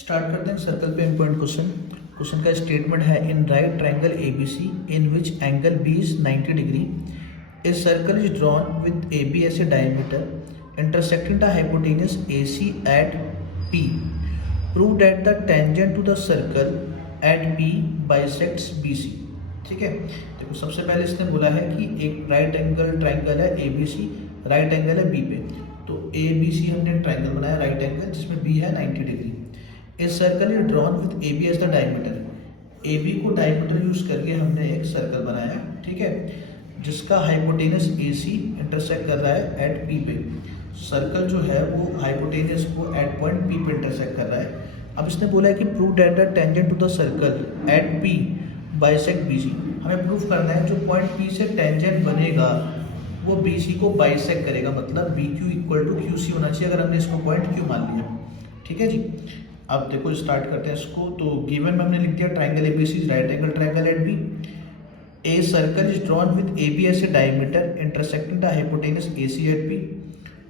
Start करते हैं circle पे इम्पोर्टेंट क्वेश्चन। क्वेश्चन का स्टेटमेंट है in right triangle ABC in which angle B is 90 degree a circle is drawn with AB as a diameter intersecting the hypotenuse AC at P. Prove that the tangent to the circle at P bisects BC. ठीक है, देखो सबसे पहले इसने बोला है कि एक राइट एंगल ट्रायंगल है ABC, राइट एंगल है B पे। तो ABC हमने ट्रायंगल बनाया राइट एंगल जिसमें B है 90 degree. A circle is drawn with AB as the diameter. AB को डायमीटर यूज करके हमने एक सर्कल बनाया, ठीक है, जिसका हाइपोटेनस AC इंटरसेक्ट कर रहा है एट P पे। सर्कल जो है वो हाइपोटेनस को एट पॉइंट P पे इंटरसेक्ट कर रहा है। अब इसने बोला है कि prove that the tangent to the circle at P bisect BC। हमें प्रूफ करना है जो पॉइंट P से टेंजेंट बनेगा वो BC को बाइसेक्ट करेगा, मतलब BQ इक्वल टू QC होना चाहिए अगर हमने इसको पॉइंट Q मान लिया। ठीक है जी, अब देखो स्टार्ट करते हैं इसको। तो गिवन में हमने लिख दिया triangle ABC right angle triangle at B। A circle is drawn with AB as a diameter intersecting the hypotenuse AC at P।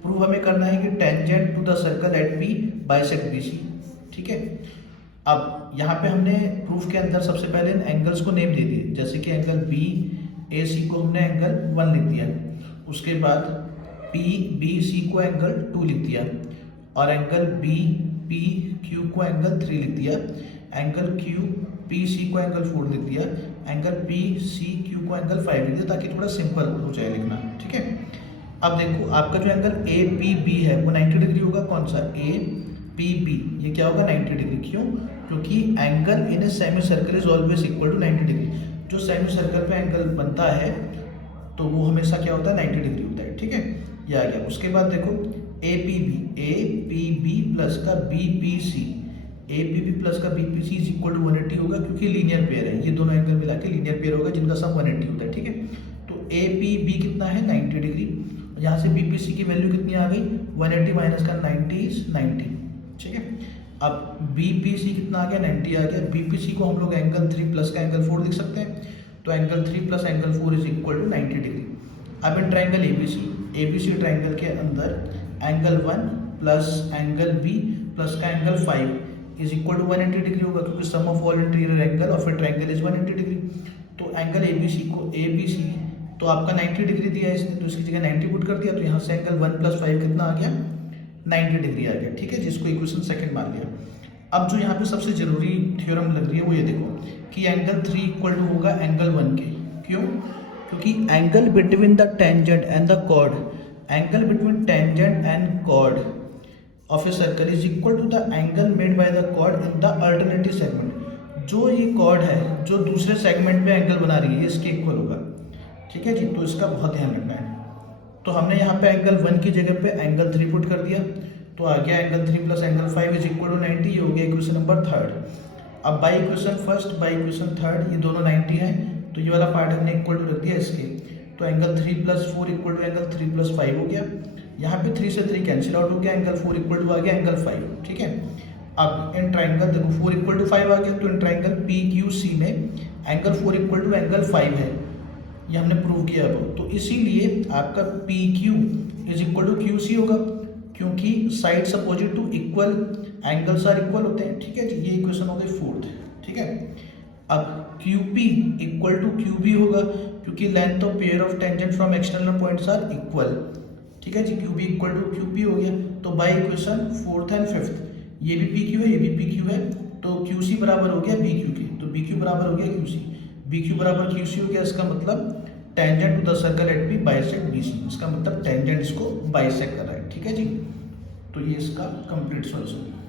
Proof हमें करना है कि tangent to the circle at P bisect BC। ठीक है, अब यहाँ पे हमने प्रूफ के अंदर सबसे पहले इन एंगल्स को नेम दे दिए, जैसे कि एंगल BAC को हमने एंगल 1 लिख दिया, उसके बाद PBC को एंगल 2 लिख दिया और एंगल BPQ को एंगल 3 लिख दिया, एंगल QPC को एंगल 4 लिख दिया, एंगल PCQ को एंगल 5 लिख दिया ताकि थोड़ा सिंपल हो जाए लिखना। ठीक है, अब देखो आपका जो एंगल APB है वो 90 डिग्री होगा। कौन सा? APB, ये क्या होगा? 90 डिग्री। क्यों? क्योंकि angle in a semi circle is always equal to 90 degree. जो सेमी सर्कल पे एंगल बनता है तो वो हमेशा क्या होता है? 90 डिग्री होता है। ठीक है, ये आ गया। उसके बाद देखो APB प्लस का BPC, APB प्लस का BPC इज इक्वल टू 180 होगा क्योंकि लीनियर पेयर है, ये दोनों एंगल मिला के लीनियर पेयर होगा जिनका सम 180 होता है। ठीक है, तो APB कितना है? 90 डिग्री। यहाँ से BPC की वैल्यू कितनी आ गई? 180 माइनस का 90 इज 90। ठीक है, अब BPC कितना आ गया? 90 आ गया। BPC को हम लोग एंगल 3 प्लस का एंगल 4 लिख सकते हैं, तो angle 3 plus angle 4 is equal to 90 degree. अब इन ट्रायंगल ABC ट्रायंगल के अंदर angle 1 plus angle B plus का angle 5 is equal to 180 degree होगा क्योंकि sum of all interior angle of a triangle is 180 degree. तो angle ABC तो आपका 90 degree दिया है इसने, तो इसकी जगह 90 पुट कर दिया, तो यहाँ से एंगल 1 प्लस 5 कितना आ गया? 90 डिग्री आ गया। ठीक है, जिसको इक्वेशन सेकंड मान लिया। अब जो यहाँ पे सबसे जरूरी थ्योरम लग रही है वो ये देखो कि एंगल 3 इक्वल टू होगा एंगल 1 के। क्यों? क्योंकि angle between the tangent and the chord, angle between tangent and chord of a circle is equal to the angle made by the chord in the alternative segment. जो ये cord है जो दूसरे segment में angle बना रही है इसके इक्वल होगा। ठीक है जी, तो इसका बहुत ध्यान रखना है। तो हमने यहाँ पे एंगल 1 की जगह पे एंगल 3 पुट कर दिया, तो आ गया angle 3 plus angle 5 is equal to 90। ये हो गया इक्वेशन नंबर 3। अब by equation first by equation 3 ये दोनों 90 हैं, तो ये वाला पार्ट हमने इक्वल टू रख दिया इसके, तो angle 3 plus 4 equal to angle 3 plus 5 हो गया। यहाँ पे 3 से 3 कैंसिल आउट हो गया, एंगल 4 इक्वल टू आ गया एंगल 5। ठीक है, अब इन ट्राइंगल देखो 4 इक्वल टू 5 आ गया, तो इन ट्राइंगल PQC में एंगल 4 इक्वल टू एंगल 5 है, ये हमने प्रूव किया अब। तो इसीलिए आपका PQ is equal to QC होगा क्योंकि sides opposite to equal angles are equal होते हैं। ठीक है जी, ये इक्वेशन हो गई 4th। ठीक है, अब QP इक्वल टू QB होगा क्योंकि length of pair of tangent from external points are equal. ठीक है जी, QB इक्वल टू QP हो गया। तो by equation 4th and 5th ये भी PQ है, ये भी PQ है, तो QC बराबर हो गया BQ के, तो BQ बराबर हो गया QC, BQ बराबर QC हो गया। इसका मतलब tangent to the circle at P bisect BC, इसका मतलब टेंजेंट इसको बाइसेक्ट कर रहा है। ठीक है जी, तो ये इसका कंप्लीट सॉल्यूशन है।